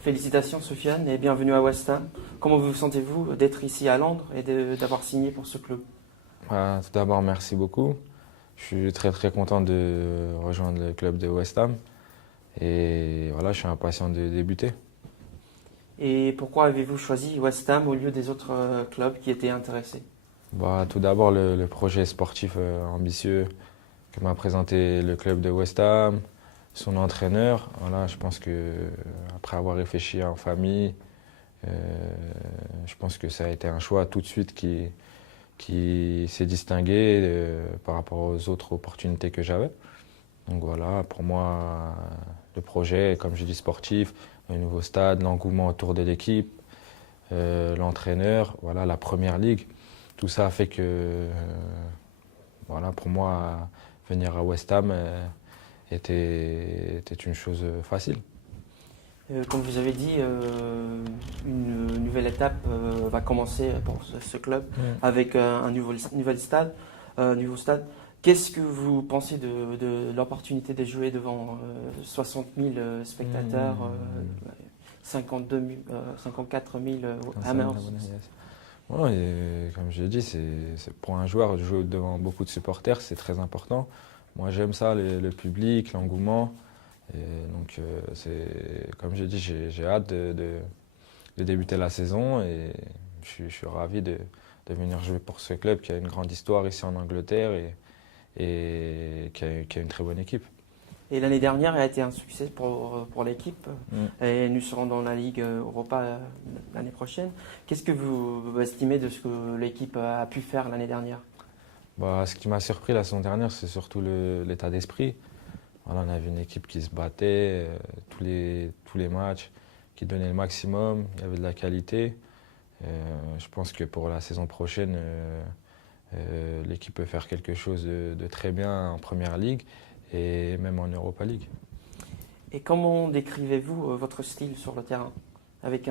Félicitations Sofiane et bienvenue à West Ham. Comment vous sentez-vous d'être ici à Londres et d'avoir signé pour ce club? Tout d'abord, merci beaucoup. Je suis très très content de rejoindre le club de West Ham et voilà, je suis impatient de débuter. Et pourquoi avez-vous choisi West Ham au lieu des autres clubs qui étaient intéressés? Tout d'abord, le projet sportif ambitieux que m'a présenté le club de West Ham, son entraîneur. Voilà, je pense que après avoir réfléchi en famille, euh, je pense que ça a été un choix tout de suite qui s'est distingué par rapport aux autres opportunités que j'avais. Donc voilà, pour moi, le projet, comme je dis, sportif, le nouveau stade, l'engouement autour de l'équipe, l'entraîneur, voilà, la première ligue, tout ça a fait que, voilà, pour moi, venir à West Ham était une chose facile. Comme vous avez dit, une nouvelle étape va commencer pour ce club avec un nouveau stade. Qu'est-ce que vous pensez de l'opportunité de jouer devant 60 000 spectateurs, 52 000, 54 000 Hammers? Ouais, et comme je l'ai dit, pour un joueur de jouer devant beaucoup de supporters, c'est très important. Moi, j'aime ça, le public, l'engouement. Et donc, comme j'ai dit, j'ai hâte de débuter la saison et je suis ravi de venir jouer pour ce club qui a une grande histoire ici en Angleterre et qui a une très bonne équipe. Et l'année dernière a été un succès pour l'équipe. Et nous serons dans la Ligue Europa l'année prochaine. Qu'est-ce que vous estimez de ce que l'équipe a pu faire l'année dernière? Ce qui m'a surpris la saison dernière, c'est surtout l'état d'esprit. Voilà, on avait une équipe qui se battait tous les matchs, qui donnait le maximum, il y avait de la qualité. Je pense que pour la saison prochaine, l'équipe peut faire quelque chose de très bien en Première Ligue et même en Europa League. Et comment décrivez-vous votre style sur le terrain? Avec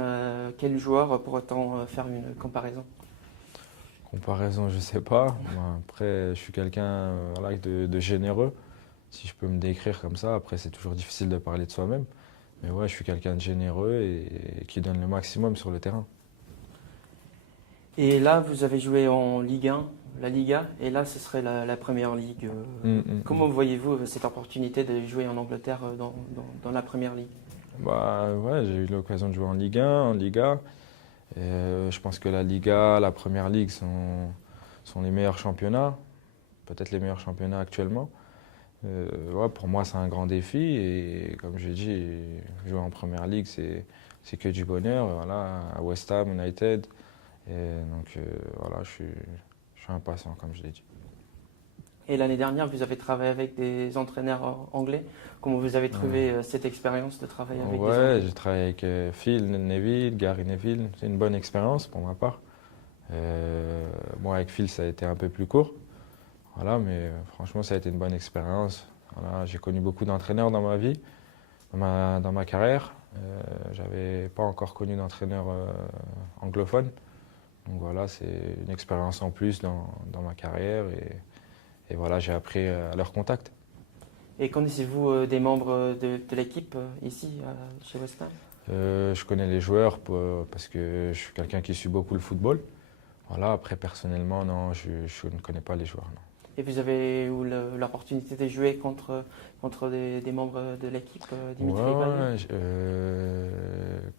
quel joueur pourrait-on faire une comparaison? Comparaison, je ne sais pas. Après, je suis quelqu'un voilà, de généreux, si je peux me décrire comme ça. Après, c'est toujours difficile de parler de soi-même. Mais ouais, je suis quelqu'un de généreux et qui donne le maximum sur le terrain. Et là, vous avez joué en Ligue 1, la Liga, et là, ce serait la Première Ligue. Comment voyez-vous cette opportunité de jouer en Angleterre dans la Première Ligue? Ouais, j'ai eu l'occasion de jouer en Ligue 1, en Liga. Je pense que la Liga, la Première Ligue sont les meilleurs championnats, peut-être les meilleurs championnats actuellement. Ouais, pour moi, c'est un grand défi et comme j'ai dit, jouer en Première Ligue, c'est que du bonheur. Voilà, à West Ham United. Et donc voilà, je suis impatient, comme je l'ai dit. Et l'année dernière, vous avez travaillé avec des entraîneurs anglais. Comment vous avez trouvé cette expérience de travailler avec des Anglais? Ouais, j'ai travaillé avec Phil Neville, Gary Neville. C'est une bonne expérience pour ma part. Moi, avec Phil, ça a été un peu plus court. Voilà, mais franchement, ça a été une bonne expérience. Voilà, j'ai connu beaucoup d'entraîneurs dans ma vie, dans ma carrière. J'avais pas encore connu d'entraîneur anglophone. Donc voilà, c'est une expérience en plus dans ma carrière et voilà, j'ai appris à leur contact. Et connaissez-vous des membres de l'équipe ici, chez West Ham? Je connais les joueurs parce que je suis quelqu'un qui suit beaucoup le football. Voilà, après personnellement, non, je ne connais pas les joueurs. Non. Et vous avez eu l'opportunité de jouer contre des membres de l'équipe, Dimitri Payet?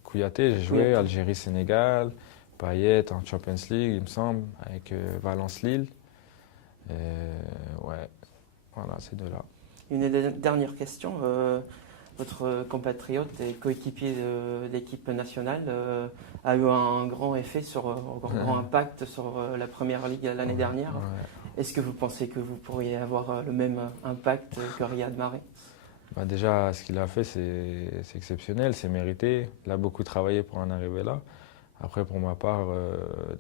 Kouyaté, j'ai joué, Kouyaté. Algérie-Sénégal, Payet en Champions League, il me semble, avec Valence-Lille. Ouais, voilà, ces deux-là. Une dernière question. Votre compatriote et coéquipier de l'équipe nationale a eu un grand grand impact sur la Première Ligue l'année dernière. Ouais. Est-ce que vous pensez que vous pourriez avoir le même impact que Riyad Mahrez? Déjà, ce qu'il a fait, c'est exceptionnel, c'est mérité. Il a beaucoup travaillé pour en arriver là. Après, pour ma part,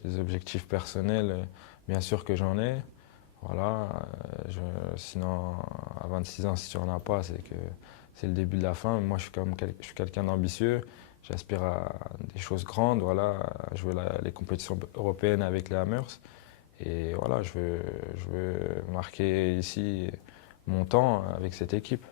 des objectifs personnels, bien sûr que j'en ai. Voilà, sinon, à 26 ans, si tu n'en as pas, c'est que c'est le début de la fin. Moi, je suis quelqu'un d'ambitieux. J'aspire à des choses grandes, voilà, à jouer les compétitions européennes avec les Hammers. Et voilà, je veux marquer ici mon temps avec cette équipe.